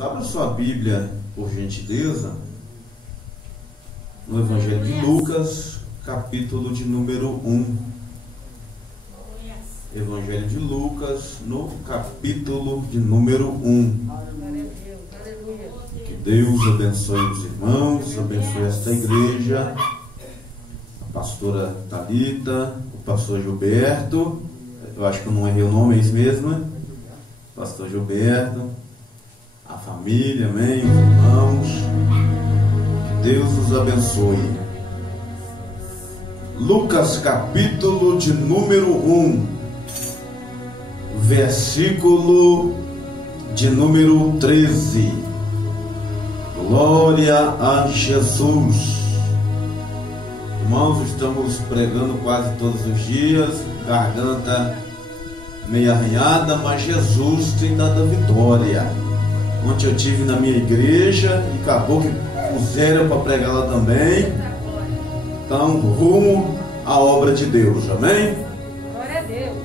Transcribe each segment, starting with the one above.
Abra sua Bíblia, por gentileza, no Evangelho de Lucas, capítulo de número 1. Evangelho de Lucas, no capítulo de número 1. Que Deus abençoe os irmãos, abençoe esta igreja, a pastora Thalita, o pastor Gilberto, eu acho que eu não errei o nome, é isso mesmo, né? Pastor Gilberto, a família, amém, os irmãos, que Deus os abençoe. Lucas capítulo de número 1, versículo de número 13. Glória a Jesus. Irmãos, estamos pregando quase todos os dias, garganta meio arranhada, mas Jesus tem dado a vitória. Ontem eu tive na minha igreja e acabou que puseram para pregar lá também. Então, rumo à obra de Deus, amém? Glória a Deus.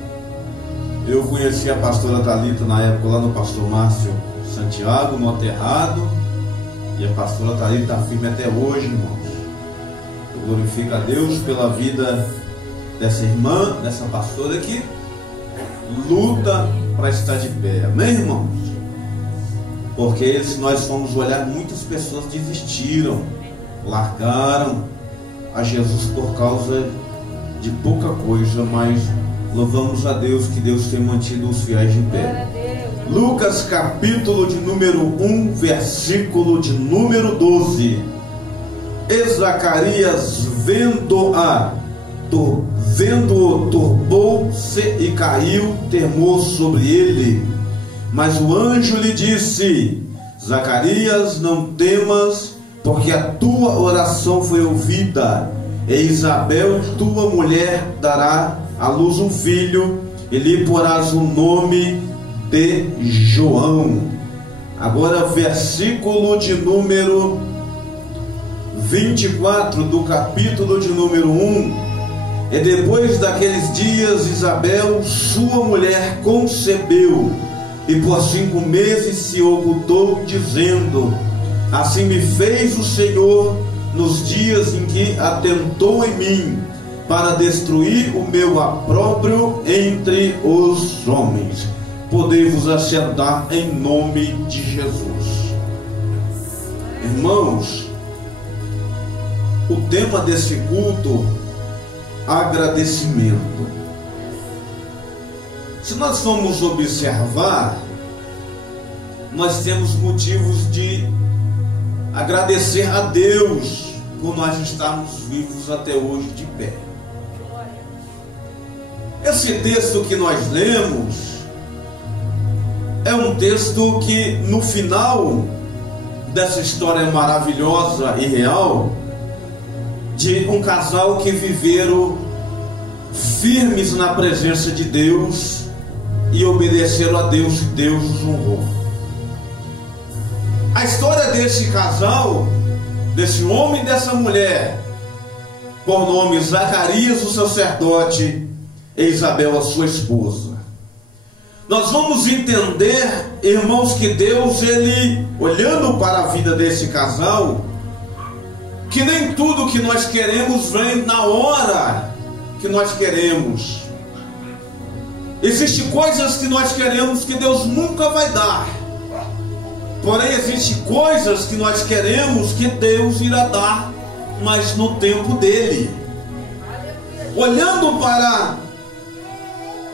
Eu conheci a pastora Thalita na época lá no pastor Márcio Santiago, no Aterrado, e a pastora Thalita está firme até hoje, irmãos. Eu glorifico a Deus pela vida dessa irmã, dessa pastora que luta para estar de pé, amém, irmãos? Porque se nós formos olhar, muitas pessoas desistiram, largaram a Jesus por causa de pouca coisa, mas louvamos a Deus que Deus tem mantido os fiéis de pé. Lucas capítulo de número 1, versículo de número 12. E Zacarias vendo-o, turbou-se e caiu temor sobre ele. Mas o anjo lhe disse: Zacarias, não temas, porque a tua oração foi ouvida, e Isabel, tua mulher, dará à luz um filho, e lhe porás o nome de João. Agora, versículo de número 24 do capítulo de número 1. E depois daqueles dias, Isabel, sua mulher, concebeu, e por 5 meses se ocultou, dizendo: assim me fez o Senhor nos dias em que atentou em mim, para destruir o meu opróbrio entre os homens. Podei-vos assentar em nome de Jesus. Irmãos, o tema desse culto: agradecimento. Se nós formos observar, nós temos motivos de agradecer a Deus por nós estarmos vivos até hoje de pé. Esse texto que nós lemos é um texto que, no final dessa história maravilhosa e real, de um casal que viveram firmes na presença de Deus e obedeceram a Deus, e Deus os honrou. A história desse casal, desse homem e dessa mulher, por nome Zacarias, o sacerdote, e Isabel, a sua esposa. Nós vamos entender, irmãos, que Deus, ele, olhando para a vida desse casal, que nem tudo que nós queremos vem na hora que nós queremos. Existem coisas que nós queremos que Deus nunca vai dar. Porém, existem coisas que nós queremos que Deus irá dar, mas no tempo dele. Olhando para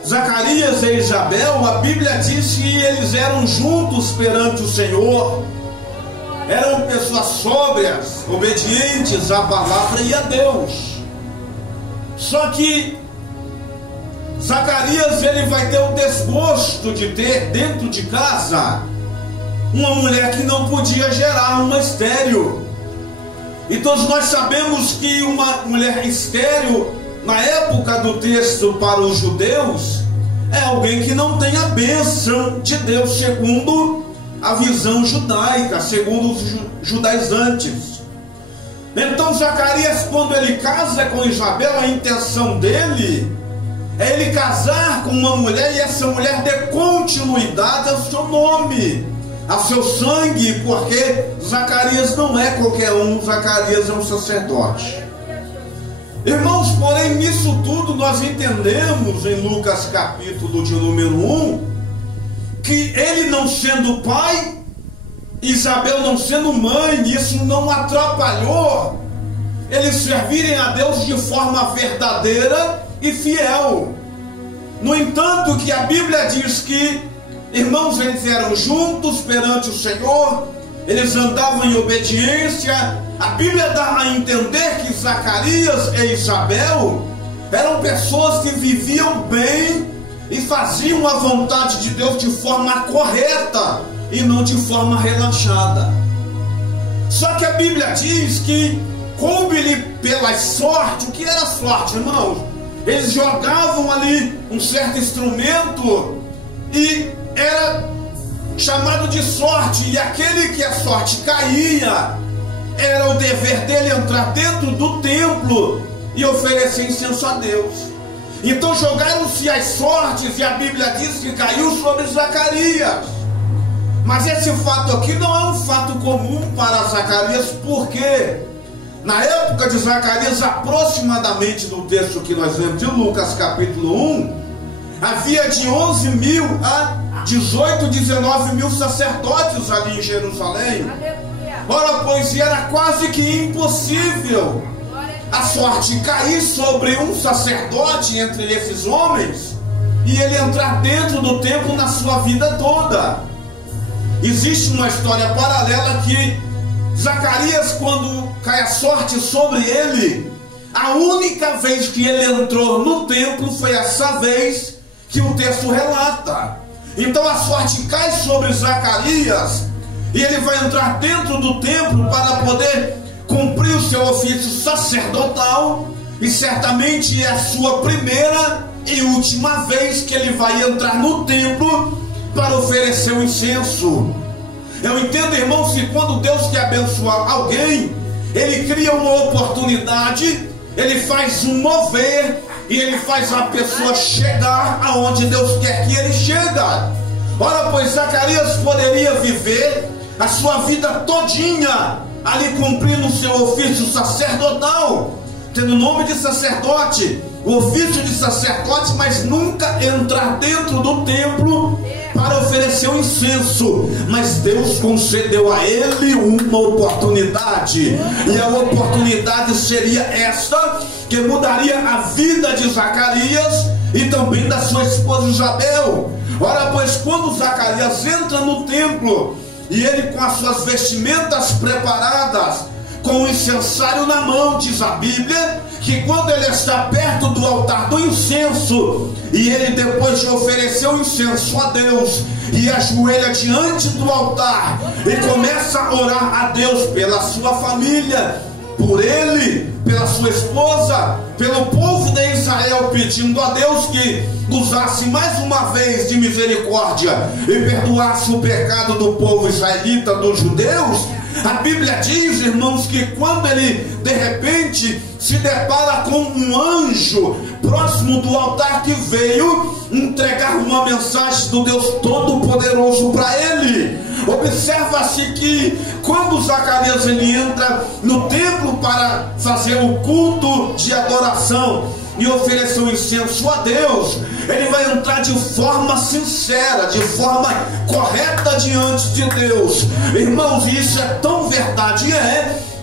Zacarias e Isabel, a Bíblia diz que eles eram juntos perante o Senhor. Eram pessoas sóbrias, obedientes à palavra e a Deus. Só que Zacarias, ele vai ter o desgosto de ter dentro de casa uma mulher que não podia gerar, uma estéril. E todos nós sabemos que uma mulher estéril, na época do texto para os judeus, é alguém que não tem a bênção de Deus, segundo a visão judaica, segundo os judaizantes. Então Zacarias, quando ele casa com Isabel, a intenção dele é ele casar com uma mulher e essa mulher dê continuidade ao seu nome. a seu sangue, porque Zacarias não é qualquer um, Zacarias é um sacerdote. Irmãos, porém nisso tudo nós entendemos em Lucas capítulo de número 1, que ele não sendo pai, Isabel não sendo mãe, isso não atrapalhou eles servirem a Deus de forma verdadeira e fiel. No entanto, que a Bíblia diz que, irmãos, eles eram juntos perante o Senhor, eles andavam em obediência. A Bíblia dá a entender que Zacarias e Isabel eram pessoas que viviam bem e faziam a vontade de Deus de forma correta e não de forma relaxada. Só que a Bíblia diz que coube-lhe pela sorte. O que era sorte, irmãos? Eles jogavam ali um certo instrumento e era chamado de sorte, e aquele que a sorte caía, era o dever dele entrar dentro do templo e oferecer incenso a Deus. Então jogaram-se as sortes, e a Bíblia diz que caiu sobre Zacarias. Mas esse fato aqui não é um fato comum para Zacarias, porque na época de Zacarias, aproximadamente do texto que nós lemos de Lucas capítulo 1, havia de 11 mil a 18, 19 mil sacerdotes ali em Jerusalém. Ora, pois era quase que impossível a sorte cair sobre um sacerdote entre esses homens e ele entrar dentro do templo na sua vida toda. Existe uma história paralela que Zacarias, quando cai a sorte sobre ele, a única vez que ele entrou no templo foi essa vez que o texto relata. Então a sorte cai sobre Zacarias e ele vai entrar dentro do templo para poder cumprir o seu ofício sacerdotal, e certamente é a sua primeira e última vez que ele vai entrar no templo para oferecer o incenso. Eu entendo, irmãos, que quando Deus quer abençoar alguém, ele cria uma oportunidade, ele faz um mover e ele faz a pessoa chegar aonde Deus quer que ele chegue. Ora, pois Zacarias poderia viver a sua vida todinha ali cumprindo o seu ofício sacerdotal, tendo o nome de sacerdote, o ofício de sacerdote, mas nunca entrar dentro do templo para oferecer o incenso. Mas Deus concedeu a ele uma oportunidade, e a oportunidade seria esta, que mudaria a vida de Zacarias e também da sua esposa Isabel. Ora, pois quando Zacarias entra no templo, e ele com as suas vestimentas preparadas, com o incensário na mão, diz a Bíblia, que quando ele está perto do altar do incenso, e ele depois de oferecer o incenso a Deus, e ajoelha diante do altar, e começa a orar a Deus pela sua família, por ele, pela sua esposa, pelo povo de Israel, pedindo a Deus que usasse mais uma vez de misericórdia e perdoasse o pecado do povo israelita, dos judeus. A Bíblia diz, irmãos, que quando ele de repente se depara com um anjo próximo do altar que veio entregar uma mensagem do Deus Todo-Poderoso para ele, observa-se que quando Zacarias ele entra no templo para fazer o culto de adoração e oferecer o incenso a Deus, ele vai entrar de forma sincera, de forma correta diante de Deus. Irmãos, isso é tão verdade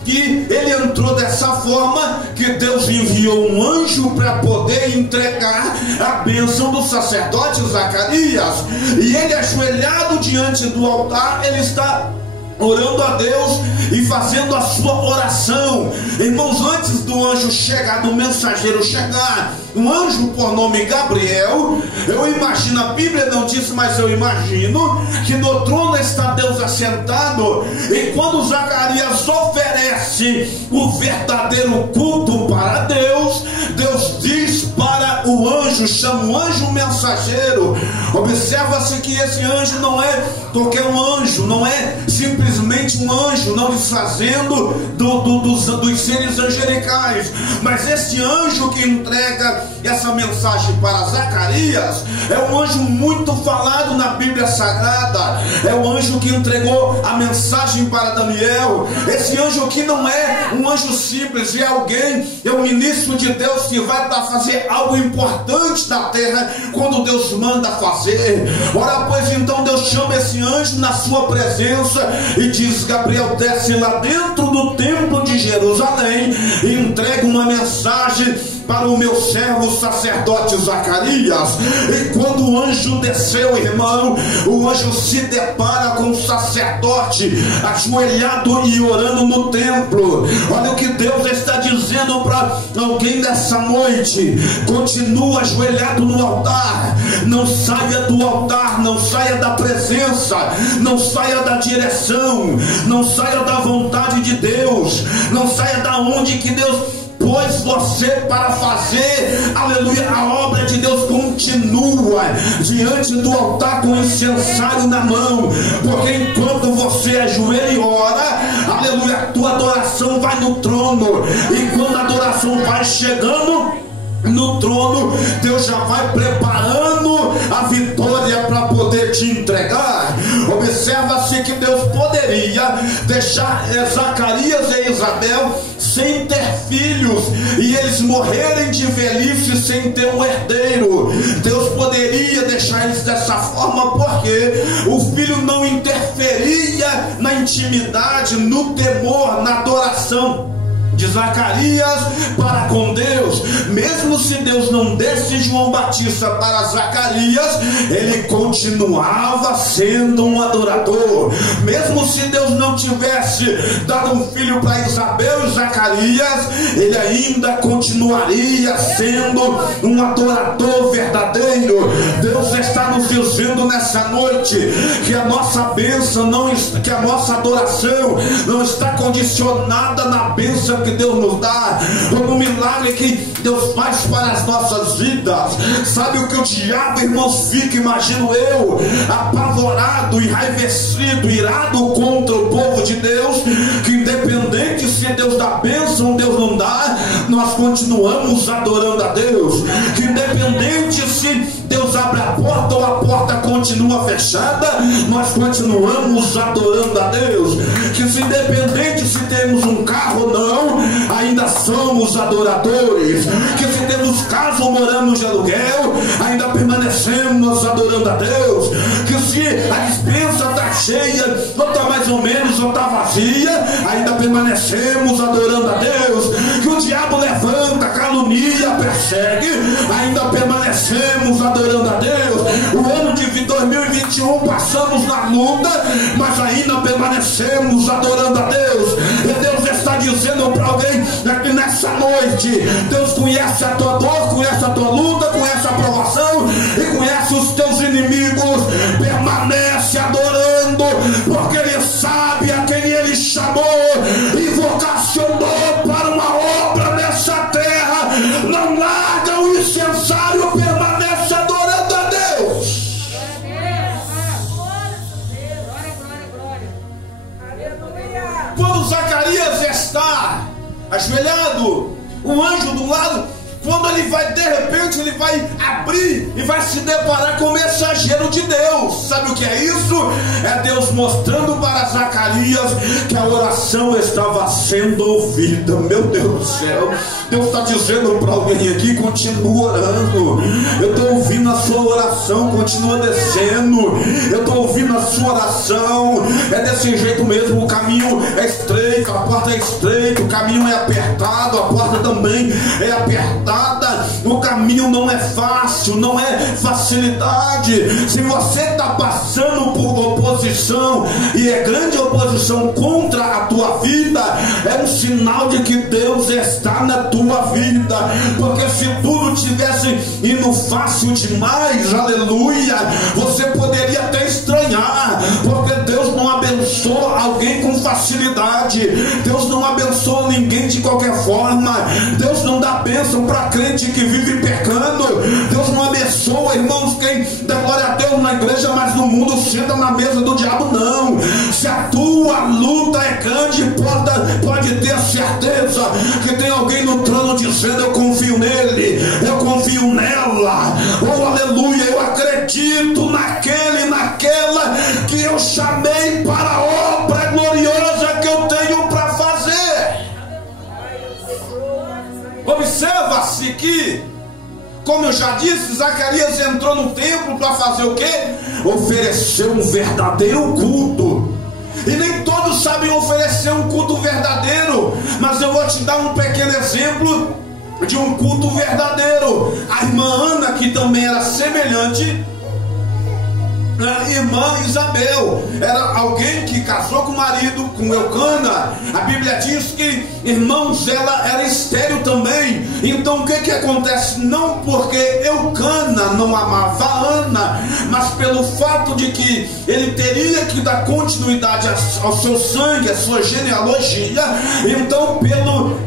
que ele entrou dessa forma, que Deus enviou um anjo para poder entregar a bênção do sacerdote Zacarias, e ele ajoelhado diante do altar, ele está orando a Deus e fazendo a sua oração. Irmãos, antes do anjo chegar, do mensageiro chegar, um anjo por nome Gabriel, eu imagino, a Bíblia não diz, mas eu imagino que no trono está Deus assentado, e quando Zacarias oferece o verdadeiro culto para Deus, Deus diz para o anjo, chama o anjo mensageiro. Observa-se que esse anjo não é qualquer um anjo, não é simplesmente somente um anjo, não desfazendo dos seres angelicais, mas esse anjo que entrega essa mensagem para Zacarias é um anjo muito falado na Bíblia Sagrada, é o anjo que entregou a mensagem para Daniel. Esse anjo aqui não é um anjo simples, é um ministro de Deus que vai para fazer algo importante na terra quando Deus manda fazer. Ora, pois então Deus chama esse anjo na sua presença e diz: Gabriel, desce lá dentro do templo de Jerusalém e entrega uma mensagem para o meu servo sacerdote Zacarias. E quando o anjo desceu, irmão, o anjo se depara com o sacerdote ajoelhado e orando no templo. Olha o que Deus está dizendo para alguém nessa noite: continua ajoelhado no altar, não saia do altar, não saia da presença, não saia da direção, não saia da vontade de Deus, não saia da onde que Deus pôs você para fazer, aleluia, a obra de Deus. Continua diante do altar com o incensário na mão, porque enquanto você ajoelha e ora, aleluia, a tua adoração vai no trono, e quando a adoração vai chegando no trono, Deus já vai preparando a vitória para poder te entregar. Observa-se que Deus poderia deixar Zacarias e Isabel sem ter filhos e eles morrerem de velhice sem ter um herdeiro. Deus poderia deixar eles dessa forma porque o filho não interferia na intimidade, no temor, na adoração de Zacarias para com Deus. Mesmo se Deus não desse João Batista para Zacarias, ele continuava sendo um adorador. Mesmo se Deus não tivesse dado um filho para Isabel e Zacarias, ele ainda continuaria sendo um adorador verdadeiro. Deus está nos dizendo nessa noite que a nossa bênção que a nossa adoração não está condicionada na bênção que Deus nos dá, no milagre que Deus faz para as nossas vidas. Sabe o que o diabo, irmãos, fica, imagino eu, apavorado, enraivecido, irado contra o povo de Deus, que independente se Deus dá bênção ou Deus não dá, nós continuamos adorando a Deus. Que independente se Deus abre a porta ou a porta continua fechada, nós continuamos adorando a Deus. Que se independente se temos um carro ou não, ainda somos adoradores. Que se temos casa ou moramos de aluguel, ainda permanecemos adorando a Deus. Que se a dispensa está cheia, ou está mais ou menos, ou está vazia, ainda permanecemos adorando a Deus. Que o diabo levanta, calunia, persegue, ainda permanecemos adorando a Deus. O ano de 2021 passamos na luta, mas ainda permanecemos adorando a Deus. E Deus está dizendo para alguém aqui nessa noite: Deus conhece a tua dor, conhece a tua luta, conhece a provação e conhece os teus inimigos. Permanece adorando, porque Ele sabe a quem Ele chamou e vocacionou para uma obra nessa terra. Não larga o incensário, permanece adorando a Deus. Quando Zacarias está ajoelhado, o anjo do lado, quando ele vai, de repente, ele vai abrir e vai se deparar com o mensageiro de Deus. Sabe o que é isso? É Deus mostrando para Zacarias que a oração estava sendo ouvida. Meu Deus do céu, Deus está dizendo para alguém aqui: continua orando. Eu estou ouvindo a sua oração, continua descendo. Eu estou ouvindo a sua oração. É desse jeito mesmo, o caminho é estreito, a porta é estreita, o caminho é apertado, a porta também é apertada. O caminho não é fácil, não é facilidade. Se você está passando por oposição, e é grande oposição contra a tua vida, é um sinal de que Deus está na tua vida. Porque se tudo tivesse indo fácil demais, aleluia, você poderia até estranhar, porque Deus não abençoa abençoa alguém com facilidade. Deus não abençoa ninguém de qualquer forma. Deus não dá bênção para crente que vive pecando. Deus não abençoa, irmãos, quem dá glória a Deus na igreja, mas no mundo senta na mesa do diabo. Não. Se a tua luta é grande, pode ter certeza que tem alguém no trono dizendo: eu confio nele, eu confio nela. Oh, aleluia, eu acredito naquele, naquela que eu chamei para a obra gloriosa que eu tenho para fazer. Observa-se que, como eu já disse, Zacarias entrou no templo para fazer o quê? Oferecer um verdadeiro culto. E nem todos sabem oferecer um culto verdadeiro, mas eu vou te dar um pequeno exemplo de um culto verdadeiro. A irmã Ana, que também era semelhante, a irmã Isabel, era alguém que casou com o marido, com Eucana. A Bíblia diz que, irmãos, ela era estéril também. Então o que acontece? Não porque Eucana não amava a Ana, mas pelo fato de que ele teria que dar continuidade ao seu sangue, à sua genealogia. Então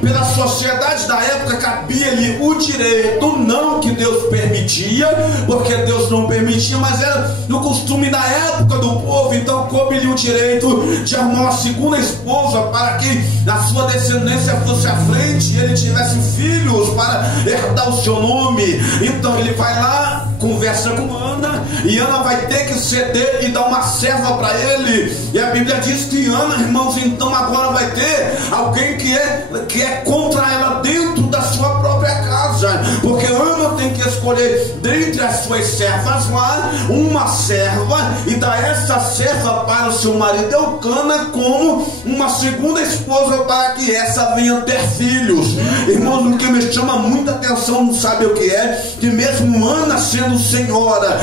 pela sociedade da época cabia-lhe o direito, não que Deus permitia, porque Deus não permitia, mas era no costume da época do povo. Então coube-lhe o direito de arrumar uma segunda esposa, para que a sua descendência fosse à frente e ele tivesse filhos para herdar o seu nome. Então ele vai lá, conversa com Ana, e Ana vai ter que ceder e dar uma serva para ele. E a Bíblia diz que Ana, irmãos, então agora vai ter alguém que é contra ela dentro da sua própria casa, porque Ana tem que escolher dentre as suas servas lá uma serva e dar essa serva para o seu marido Eucana como uma segunda esposa, para que essa venha ter filhos. Irmãos, o que me chama muita atenção, não sabe o que é? Que mesmo Ana sendo senhora,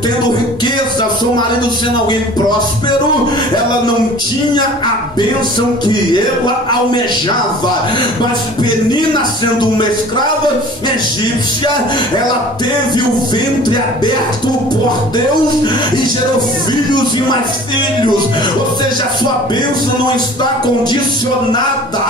tendo riqueza, seu marido sendo alguém próspero, ela não tinha a bênção que ela almejava. Mas Penina, sendo uma escrava egípcia, ela teve o ventre aberto por Deus e gerou filhos e mais filhos. Ou seja, a sua bênção não está condicionada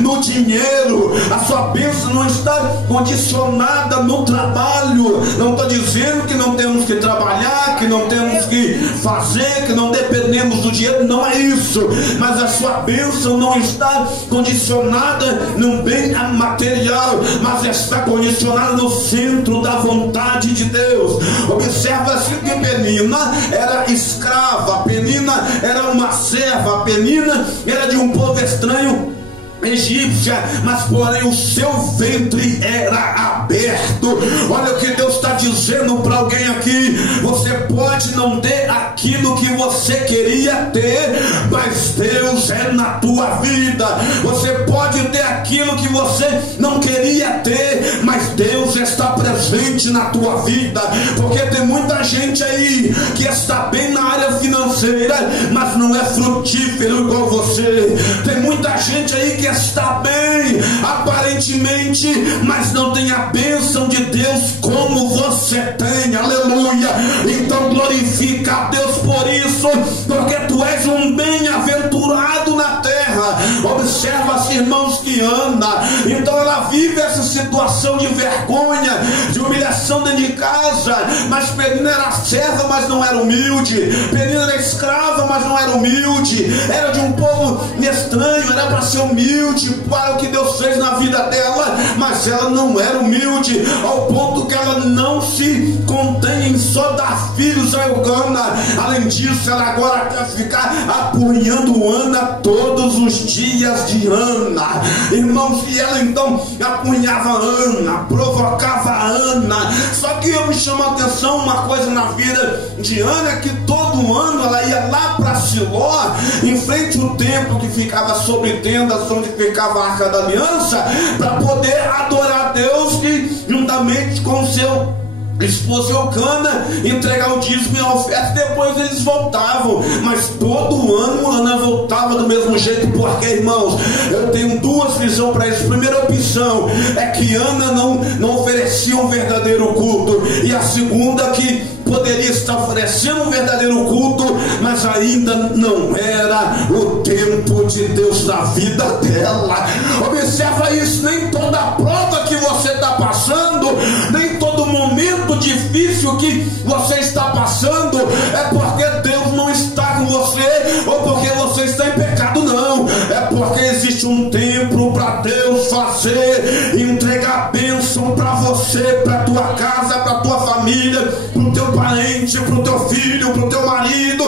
no dinheiro, a sua bênção não está condicionada no trabalho. Não estou dizendo que não temos que trabalhar, que não temos que fazer, que não dependemos do dinheiro, não é isso. Mas a sua bênção não está condicionada no bem material, mas está condicionada no centro da vontade de Deus. Observa-se que Penina era escrava, Penina era uma serva, Penina era de um povo estranho, egípcia, mas porém o seu ventre era aberto. Olha o que Deus está dizendo para alguém aqui: você pode não ter aquilo que você queria ter, mas Deus é na tua vida. Você pode ter aquilo que você não queria ter, mas Deus está presente na tua vida. Porque tem muita gente aí que está bem na área financeira, mas não é frutífero igual você. Tem muita gente aí que está bem aparentemente, mas não tem a bênção de Deus como você tem. Aleluia! Então glorifica a Deus por isso, porque tu és um bem-aventurado na terra. Observa-se, irmãos, que Ana, então ela vive essa situação de vergonha, de humilhação dentro de casa. Mas Penina era serva, mas não era humilde. Penina era escrava, mas não era humilde. Era de um povo estranho, era para ser humilde para o que Deus fez na vida dela, mas ela não era humilde, ao ponto que ela não se contém em só dar filhos a Eucana. Além disso, ela agora quer ficar apurrinhando Ana todos os dias de Ana. Irmãos, e ela então apurrinhava Ana, provocava Ana. Só que eu me chamo a atenção uma coisa na vida de Ana, é que todo ano ela ia lá para Siló, em frente ao templo que ficava sobre tendas, onde ficava a Arca da Aliança, para poder adorar a Deus e juntamente com o seu esposa Eucana entregar o dízimo e a oferta. Depois eles voltavam, mas todo ano Ana voltava do mesmo jeito. Porque, irmãos, eu tenho duas visões para isso. A primeira opção é que Ana não oferecia um verdadeiro culto, e a segunda que poderia estar oferecendo um verdadeiro culto, mas ainda não era o tempo de Deus na vida dela. Observa isso, nem toda prova que você está passando, nem todo momento difícil que você está passando é porque Deus não está com você ou porque você está em pecado, não. É porque existe um tempo para Deus fazer, entregar bênção para você, para tua casa, para tua família, para o teu parente, para o teu filho, para o teu marido.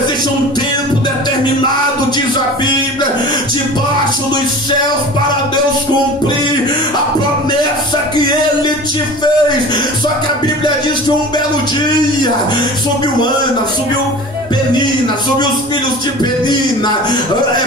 Existe um tempo determinado, diz a Bíblia, debaixo dos céus, para Deus cumprir a promessa que Ele te fez. Só que a Bíblia diz que um belo dia subiu Ana, subiu Penina, sobre os filhos de Penina,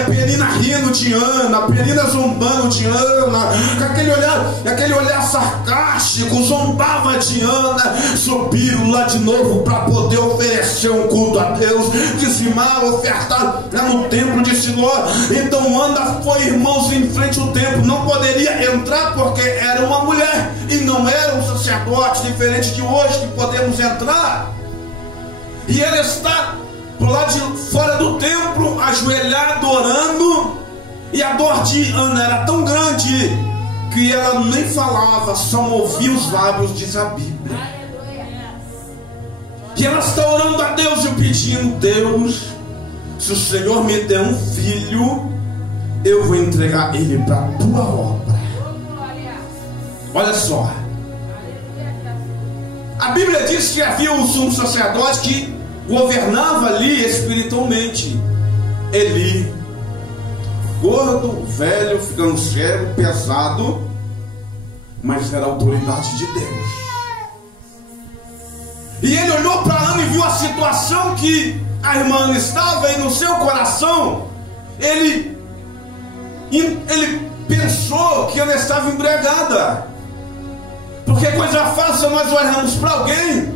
Penina rindo de Ana, Penina zombando de Ana, com aquele olhar sarcástico, zombava de Ana. Subiram lá de novo para poder oferecer um culto a Deus, dizimar, ofertar lá no templo de Siló. Então Ana foi, irmãos, em frente ao templo, não poderia entrar porque era uma mulher e não era um sacerdote, diferente de hoje que podemos entrar. E ela está por lá de fora do templo, ajoelhado, orando, e a dor de Ana era tão grande que ela nem falava, só movia os lábios, diz a Bíblia. E ela está orando a Deus e pedindo: Deus, se o Senhor me der um filho, eu vou entregar ele para a tua obra. Olha só, a Bíblia diz que havia um sumo sacerdote que governava ali espiritualmente. Eli, gordo, velho, ficando cego, pesado, mas era a autoridade de Deus. E ele olhou para Ana e viu a situação que a irmã estava, e no seu coração ele pensou que ela estava embriagada. Porque coisa fácil nós olhamos para alguém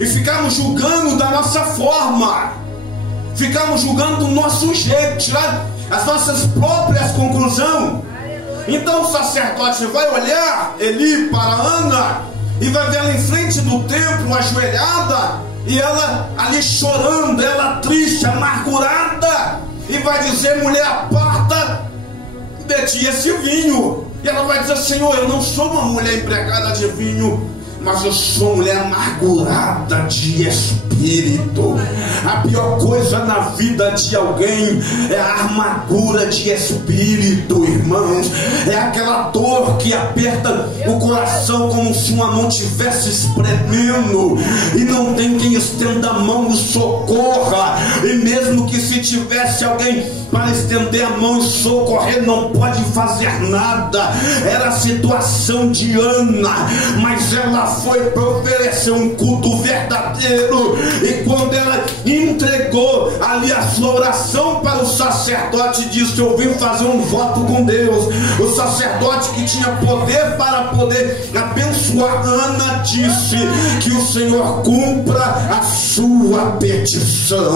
e ficamos julgando da nossa forma, ficamos julgando do nosso jeito, tirar as nossas próprias conclusões. Então o sacerdote vai olhar Eli para Ana e vai ver ela em frente do templo, ajoelhada, e ela ali chorando, ela triste, amargurada, e vai dizer: mulher, aparta de ti esse vinho. E ela vai dizer: Senhor, eu não sou uma mulher empregada de vinho, mas eu sou uma mulher amargurada de espírito. A pior coisa na vida de alguém é a amargura de espírito, irmãos. É aquela dor que aperta o coração como se uma mão estivesse espremendo e não tem quem estenda a mão e socorra. E mesmo que se tivesse alguém para estender a mão e socorrer, não pode fazer nada. Era a situação de Ana, mas ela foi para oferecer um culto verdadeiro. E quando ela entregou ali a sua oração para o sacerdote, disse: eu vim fazer um voto com Deus. O sacerdote, que tinha poder para poder abençoar Ana, disse: que o Senhor cumpra a sua petição.